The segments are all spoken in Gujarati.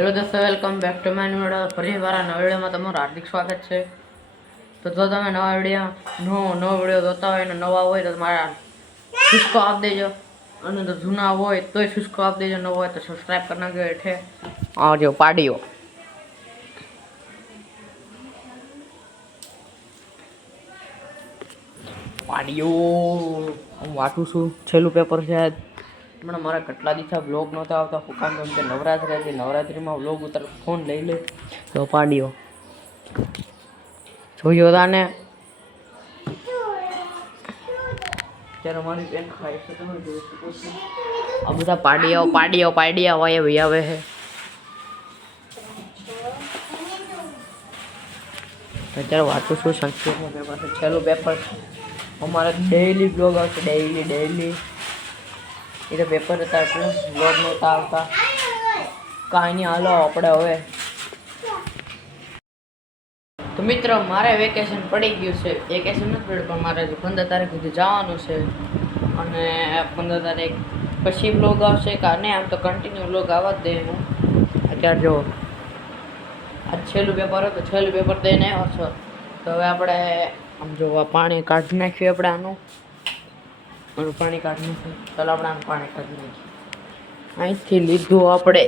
હેલો દોસ્તો, welcome back to my new video. ફરી વાર નવા વિડીયોમાં તમારું હાર્દિક સ્વાગત છે. તો જો તમે નવો વિડીયો જોતા હોય અને નવા હોય તો મારા સબસ્ક્રાઇબ આપી દેજો, અને જો જૂના હોય તોય સબસ્ક્રાઇબ આપી દેજો, નવો હોય તો સબસ્ક્રાઇબ કરી નાખજો. હેઠે આવજો પાડીઓ. હું વાંચું છું, છેલ્લું પેપર છે. હમણાં મારા કેટલા દિવસા બ્લોગ નહોતા આવતા, હુકામ કેમ કે નવરાત્રી હતી. નવરાત્રીમાં બ્લોગ ઉતાર ફોન લઈ લે તો પાડ્યો જોયો તાને. ત્યારે મારી બેન ખાય છે, તમે જોઈ શકો છો. આ બધા પાડિયા હોય ભાઈ આવે છે. અત્યારે વાંચું છું સંસ્કૃતનું પેપર છે, છેલ્લું પેપર. અમારે ડેઈલી બ્લોગ આવશે, ડેઈલી. એ તો પેપર હતા એટલે બ્લોગ નહોતા આવતા. કાંઈ નહીં, હાલો આપણે હવે. તો મિત્રો, મારે વેકેશન પડી ગયું છે. વેકેશન નથી પડ્યું પણ મારે 15 તારીખ સુધી જવાનું છે, અને 15 તારીખ પછી બ્લોગ આવશે કે નહીં. આમ તો કન્ટિન્યુ બ્લોગ આવવા જ દે હું. અત્યારે જો આજ છેલ્લું પેપર હતું, છેલ્લું પેપર દઈને આવ્યો છો. તો હવે આપણે આમ જો પાણી કાઢી નાખ્યું. આપણે આનું પાણી કાઢી નાખ્યું. ચાલો આપણે આનું પાણી કાઢી નાખ્યું. અહીંથી લીધું આપણે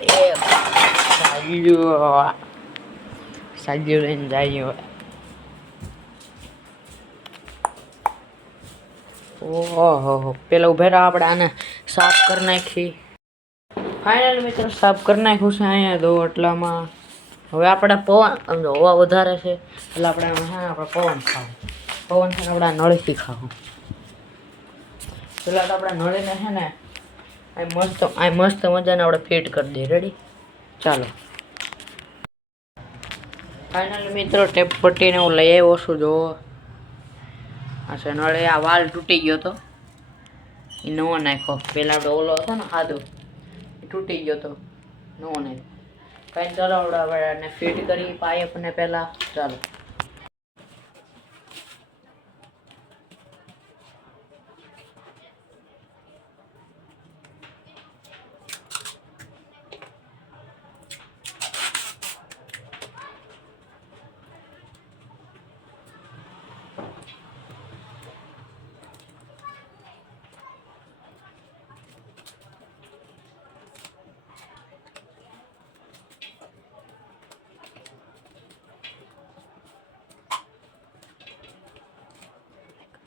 સાજ્યું લઈને જઈએ. ઓહો, પેલા ઉભેરા આપણે આને સાફ કરી નાખી. ફાઇનલ મિત્રો સાફ કરી નાખ્યું છે અહીંયા દો એટલામાં. હવે આપણે પવન હવા વધારે છે એટલે આપણે પવન ખાવું. પવન છે ને આપણે નળીથી ખાવું. પેલા તો આપણે નળીને છે ને મસ્ત મજાને આપણે ફિટ કરી દઈએ. રેડી? ચાલો. ફાઇનલી મિત્રો ટેપ પટ્ટીને હું લઈ આવ્યો છું. જો આ છે નળે. આ વાલ તૂટી ગયો હતો, એ નવો નાખ્યો. પહેલાં આપણે ઓલો હતો ને સાદું, એ તૂટી ગયો હતો, નવો નાખ્યો. કાંઈ ચાલો આપણે એને ફિટ કરી પાઇપને પહેલાં. ચાલો.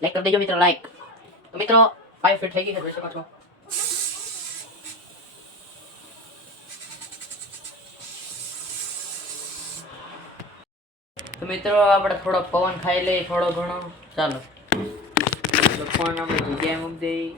લાઈક કરી દેજો મિત્રો, લાઈક. તો મિત્રો 5 ફીટ થઈ ગઈ છે, જોઈ શકો છો. તો મિત્રો આપણે થોડો પવન ખાઈ લઈએ, થોડો ઘણો. ચાલો ફોન આપણે જગ્યાએ મૂકી દઈએ.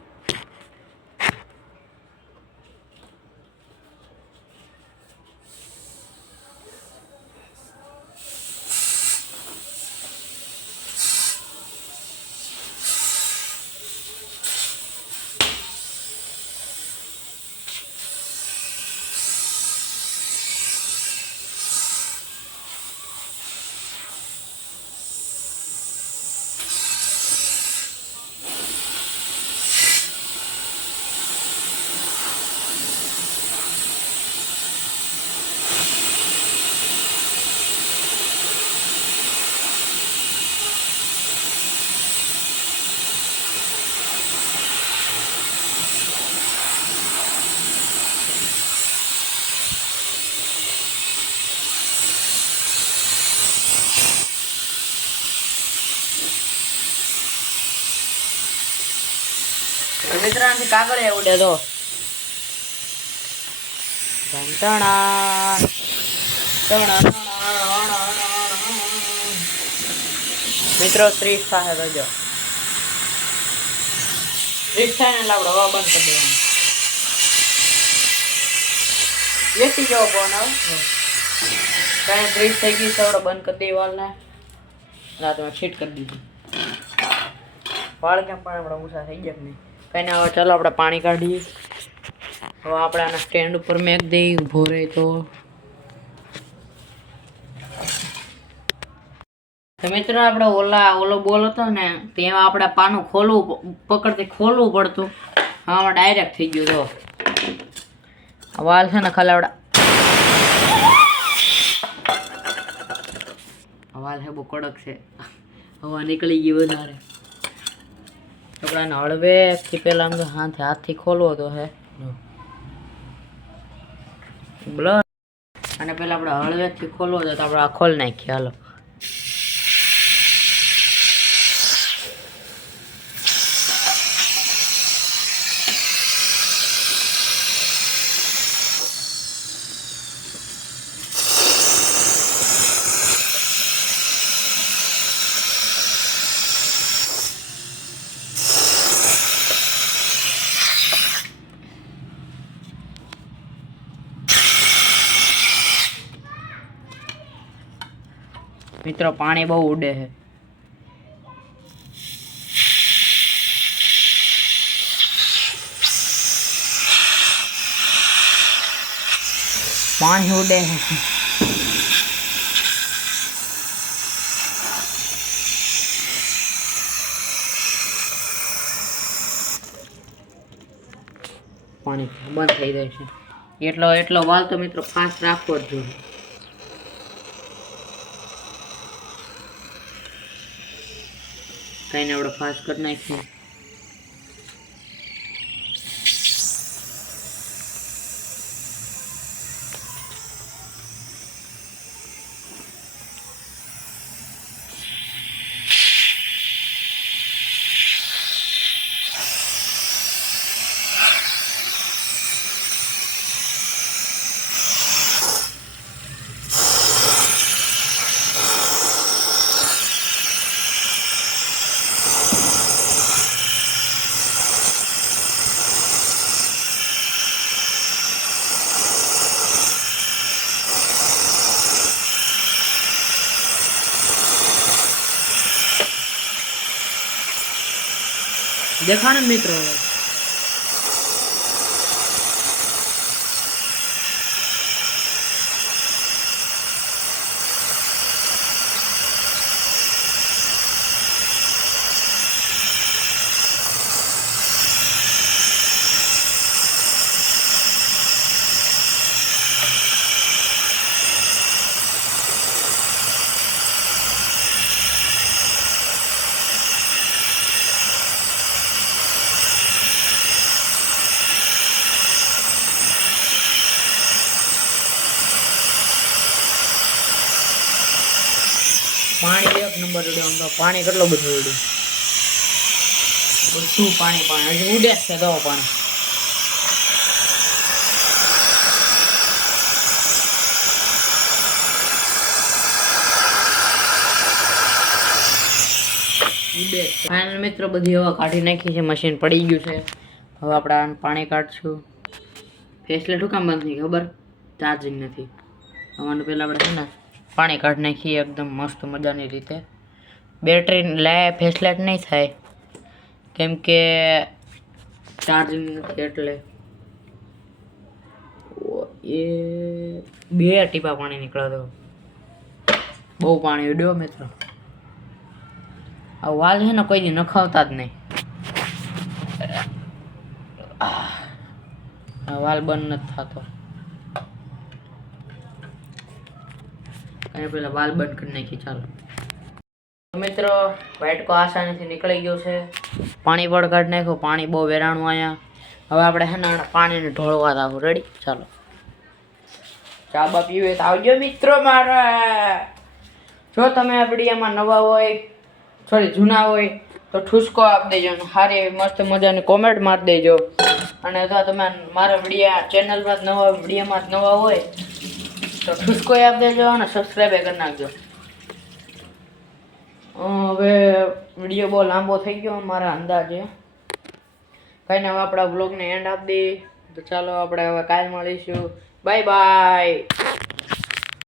મિત્રાંથી કાગળિયા ઉડે તો મિત્રો 30 થાય તો જો 30 થાય ને એટલે આપણે હવા બંધ કરી દેવાનું. એસી જેવો પવન આવે. કાંઈ 30 થઈ ગઈ છે, આપણે બંધ કરી દઈએ વાળને. ના તમે ફિટ કરી દીધી. વાળ કેમ પણ આપણે ઊંચા થઈ ગયા નહીં. કઈ ના, હવે ચાલો આપણે પાણી કાઢીએ. હવે આપણે આના સ્ટેન્ડ ઉપર મેક દઈએ, ઊભો રહે તો. મિત્રો આપણે ઓલો બોલ હતો ને તેમાં આપણે પાનું પકડતી ખોલવું પડતું. હા ડાયરેક્ટ થઈ ગયું. તો વાલ છે ને ખાલી આપણે વાલ હે બહુ કડક છે, હવા નીકળી ગઈ વધારે. આપણે હળવેથી પહેલાં આમ તો હાથથી ખોલવો તો હે બ્લર, અને પહેલાં આપણે હળવેથી ખોલવો તો આપણે આ ખોલી નાખીએ. હાલો મિત્રો, પાણી બહુ ઉડે છે. પાણી ઉડે છે. પાણી બંધ થઈ જાય છે. એટલો વાલ તો મિત્રો ફાસ્ટ રાખવો જ જોઈએ. કઈને આપણે ફાસ્ટ કરી નાખીએ. દેખાને મિત્રો, પાણી એક નંબર ઉડ્યું. આમ તો પાણી કેટલું બધું ઉડ્યું, બધું પાણી હજી ઉડે જ છે. તો પાણી ઉડે. ફાઇનલ મિત્રો, બધી હવા કાઢી નાખી છે. મશીન પડી ગયું છે. હવે આપણે પાણી કાઢશું. ફેસલેટ શું કામ બંધ થઈ ખબર? ચાર્જિંગ નથી. હવાનું પહેલાં આપણે છે ને પાણી કાઢી નાખીએ એકદમ મસ્ત મજાની રીતે. બેટરી ફેસલેટ નહીં થાય કેમ કે ચાર્જિંગ નથી, એટલે એ 2 ટીપા પાણી નીકળે તો બહુ પાણી ઉડ્યો મિત્રો. આ વાલ છે ને કોઈ દી નખાવતા જ નહીં. વાલ બંધ નથી થતો. અને પેલા વાલ બંધ કરી નાખી. ચાલો મિત્રો, વાઇટકો આસાનીથી નીકળી ગયો છે. પાણી પણ કાઢી નાખ્યું. પાણી બહુ વેરાણું અહીંયા. હવે આપણે છે ને પાણીને ઢોળવા આવું. રેડી? ચાલો, ચા બા પીવે તો આવજો મિત્રો મારા. જો તમે આ વિડીયોમાં નવા હોય, સોરી જૂના હોય, તો ઠુસકો આપી દેજો. સારી મસ્ત મજાની કોમેન્ટ મારી દેજો. અને જો તમે મારા ચેનલમાં વિડીયોમાં નવા હોય તો ઠુસકો આપી દેજો અને સબસ્ક્રાઈબ કરી નાખજો. હવે વિડીયો બહુ લાંબો થઈ ગયો મારા અંદાજે. કંઈ ને હવે આપણા વ્લોગને એન્ડ આપી દઈએ. તો ચાલો આપણે હવે કાલ મળીશું. Bye bye.